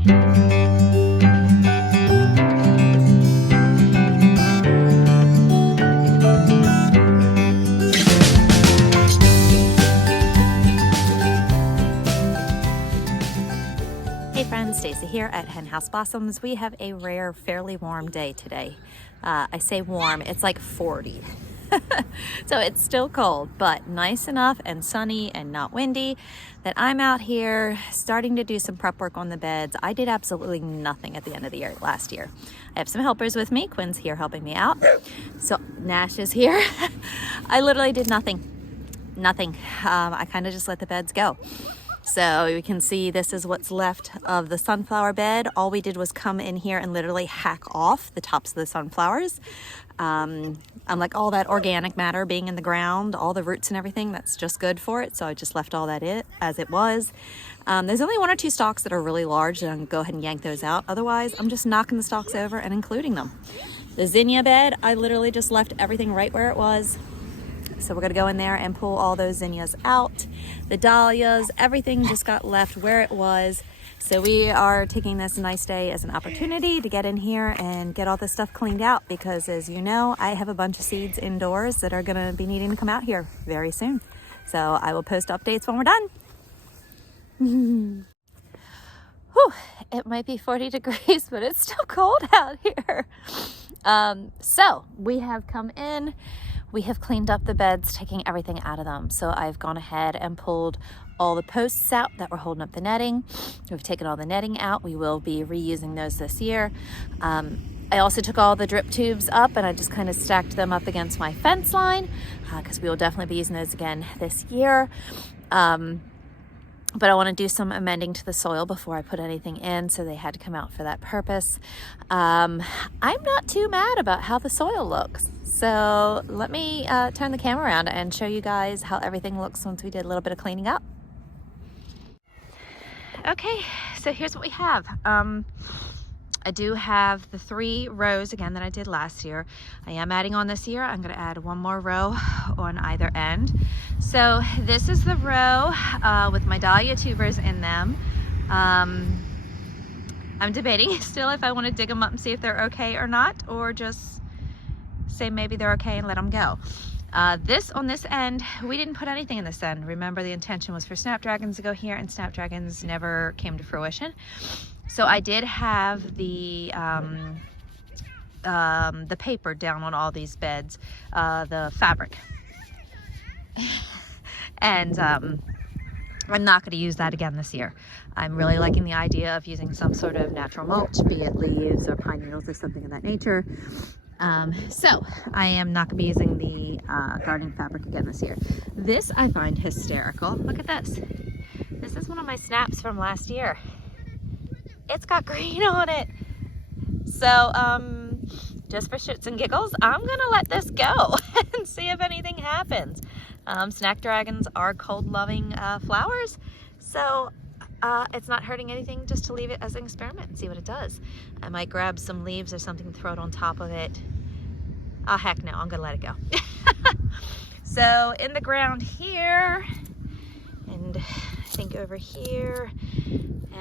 Hey friends, Stacy here at Hen House Blossoms. We have a rare, fairly warm day today. I say warm, it's like 40. So it's still cold, but nice enough and sunny and not windy that I'm out here starting to do some prep work on the beds. I did absolutely nothing at the end of the year last year. I have some helpers with me. Quinn's here helping me out. So Nash is here. I literally did nothing. I kind of just let the beds go. So you can see this is what's left of the sunflower bed. All we did was come in here and literally hack off the tops of the sunflowers. I'm like, all that organic matter being in the ground, all the roots and everything, that's just good for it. So I just left all that as it was. There's only 1 or 2 stalks that are really large, and I'm gonna go ahead and yank those out. Otherwise, I'm just knocking the stalks over and including them. The zinnia bed, I literally just left everything right where it was. So we're gonna go in there and pull all those zinnias out. The dahlias, everything just got left where it was. So we are taking this nice day as an opportunity to get in here and get all this stuff cleaned out, because as you know, I have a bunch of seeds indoors that are gonna be needing to come out here very soon. So I will post updates when we're done. Whew, it might be 40 degrees, but it's still cold out here. So we have come in. We have cleaned up the beds, taking everything out of them. So I've gone ahead and pulled all the posts out that were holding up the netting. We've taken all the netting out. We will be reusing those this year. I also took all the drip tubes up and I just kind of stacked them up against my fence line because we will definitely be using those again this year. But I want to do some amending to the soil before I put anything in, so they had to come out for that purpose. I'm not too mad about how the soil looks. So let me turn the camera around and show you guys how everything looks once we did a little bit of cleaning up. Okay, so here's what we have. I do have the 3 rows again that I did last year. I am adding on this year. I'm going to add 1 more row on either end. So this is the row with my dahlia tubers in them. I'm debating still if I want to dig them up and see if they're okay or not, or just say maybe they're okay and let them go. This on this end, we didn't put anything in this end. Remember, the intention was for snapdragons to go here, and snapdragons never came to fruition. So I did have the paper down on all these beds, the fabric. And I'm not going to use that again this year. I'm really liking the idea of using some sort of natural mulch, be it leaves or pine needles or something of that nature. So I am not going to be using the gardening fabric again this year. This I find hysterical. Look at this. This is one of my snaps from last year. It's got green on it. So just for shits and giggles, I'm gonna let this go and see if anything happens. Snapdragons are cold-loving flowers, so it's not hurting anything just to leave it as an experiment and see what it does. I might grab some leaves or something, throw it on top of it. Oh, heck no, I'm gonna let it go. So in the ground here, and I think over here,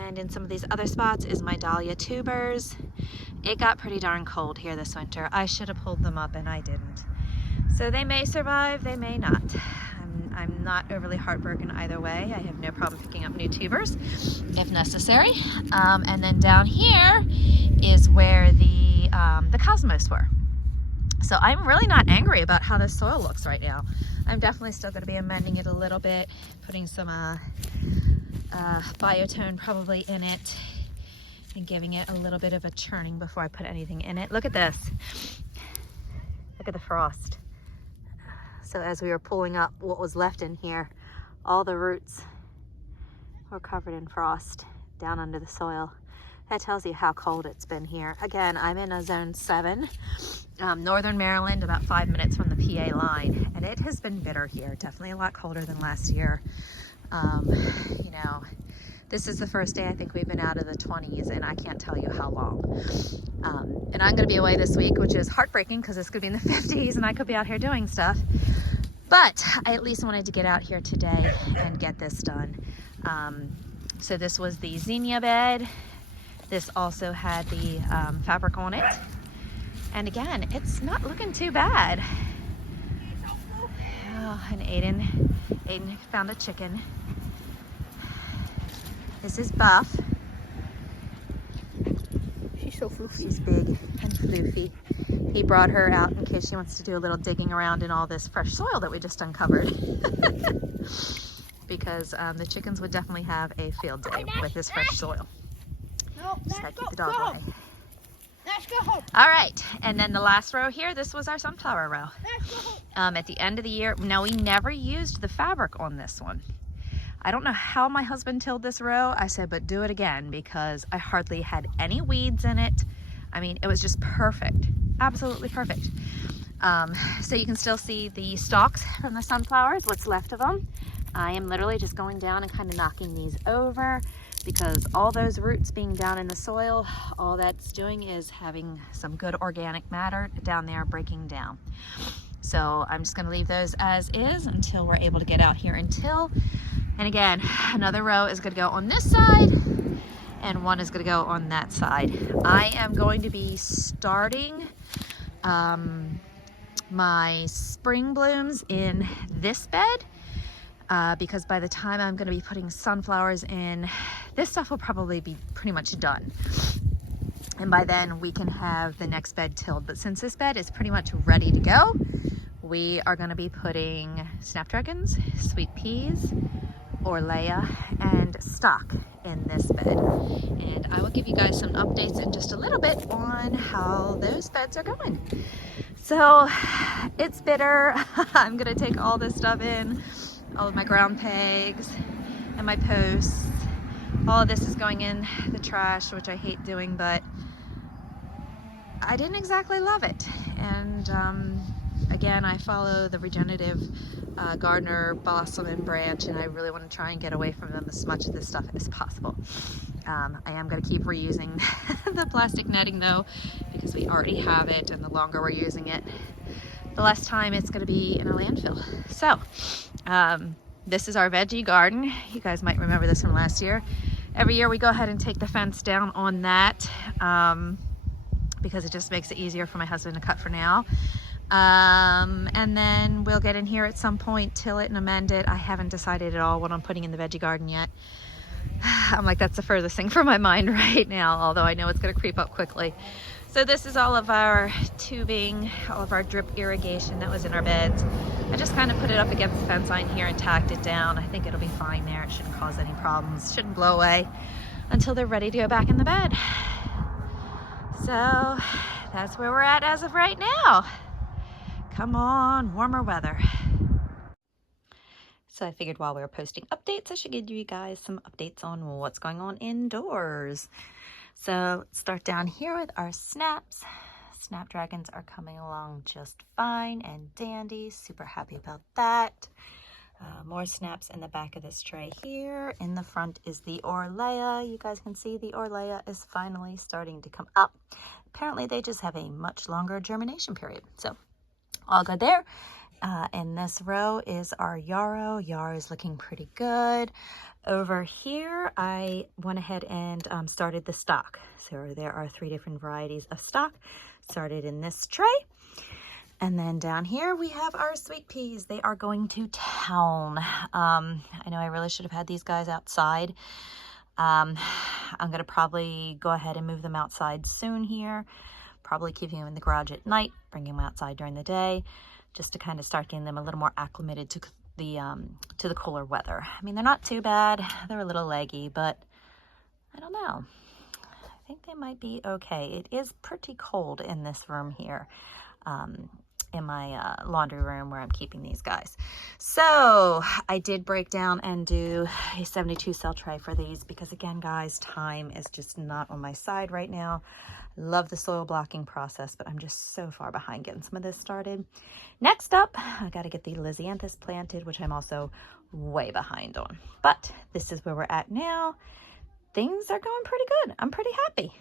and in some of these other spots is my dahlia tubers. It got pretty darn cold here this winter. I should have pulled them up and I didn't. So they may survive, they may not. I'm not overly heartbroken either way. I have no problem picking up new tubers if necessary. And then down here is where the cosmos were. So I'm really not angry about how this soil looks right now. I'm definitely still going to be amending it a little bit, putting some biotone probably in it, and giving it a little bit of a churning before I put anything in it. Look at this. Look at the frost. So as we were pulling up what was left in here, all the roots were covered in frost down under the soil. That tells you how cold it's been here. Again, I'm in a zone 7, northern Maryland, about 5 minutes from the PA line, and it has been bitter here. Definitely a lot colder than last year. You know, this is the first day I think we've been out of the 20s, and I can't tell you how long. And I'm going to be away this week, which is heartbreaking because this could be in the 50s and I could be out here doing stuff. But I at least wanted to get out here today and get this done. So this was the zinnia bed. This also had the fabric on it. And again, it's not looking too bad. Oh, and Aiden found a chicken. This is Buff. She's so floofy. She's big and floofy. He brought her out in case she wants to do a little digging around in all this fresh soil that we just uncovered. Because the chickens would definitely have a field day with this fresh soil. No, Just gotta keep the dog away. Let's go home. All right, and then the last row here, this was our sunflower row. Let's go home. At the end of the year, now we never used the fabric on this one. I don't know how my husband tilled this row. I said, but do it again, because I hardly had any weeds in it. I mean, it was just perfect, absolutely perfect. So you can still see the stalks from the sunflowers, what's left of them. I am literally just going down and kind of knocking these over, because all those roots being down in the soil, all that's doing is having some good organic matter down there breaking down. So I'm just going to leave those as is until we're able to get out here and till. And again, another row is going to go on this side and one is going to go on that side. I am going to be starting my spring blooms in this bed. Because by the time I'm going to be putting sunflowers in, this stuff will probably be pretty much done. And by then we can have the next bed tilled. But since this bed is pretty much ready to go, we are going to be putting snapdragons, sweet peas, orleia, and stock in this bed. And I will give you guys some updates in just a little bit on how those beds are going. So it's bitter. I'm going to take all this stuff in. All of my ground pegs and my posts. All of this is going in the trash, which I hate doing, but I didn't exactly love it. And again, I follow the regenerative gardener Blossom and Branch, and I really want to try and get away from them as much of this stuff as possible. I am going to keep reusing the plastic netting though, because we already have it, and the longer we're using it, the less time it's going to be in a landfill. So this is our veggie garden. You guys might remember this from last year. Every year we go ahead and take the fence down on that because it just makes it easier for my husband to cut for now. And then we'll get in here at some point, till it and amend it. I haven't decided at all what I'm putting in the veggie garden yet. I'm like, that's the furthest thing from my mind right now, although I know it's going to creep up quickly. So this is all of our tubing, all of our drip irrigation that was in our beds. I just kind of put it up against the fence line here and tacked it down. I think it'll be fine there. It shouldn't cause any problems. Shouldn't blow away until they're ready to go back in the bed. So that's where we're at as of right now. Come on, warmer weather. So I figured while we were posting updates, I should give you guys some updates on what's going on indoors. So let's start down here with our snaps. Snapdragons are coming along just fine and dandy. Super happy about that. More snaps in the back of this tray here. In the front is the orleia. You guys can see the orleia is finally starting to come up. Apparently they just have a much longer germination period. So all good there. In this row is our yarrow. Yarrow is looking pretty good. Over here, I went ahead and started the stock. So there are 3 different varieties of stock started in this tray. And then down here we have our sweet peas. They are going to town. I know I really should have had these guys outside. I'm going to probably go ahead and move them outside soon here. Probably keep them in the garage at night, bring them outside during the day, just to kind of start getting them a little more acclimated to the cooler weather. I mean, they're not too bad. They're a little leggy, but I don't know. I think they might be okay. It is pretty cold in this room here, in my laundry room where I'm keeping these guys. So I did break down and do a 72 cell tray for these because, again, guys, time is just not on my side right now. Love the soil blocking process, but I'm just so far behind getting some of this started. Next up, I got to get the Lysianthus planted, which I'm also way behind on. But this is where we're at now. Things are going pretty good. I'm pretty happy.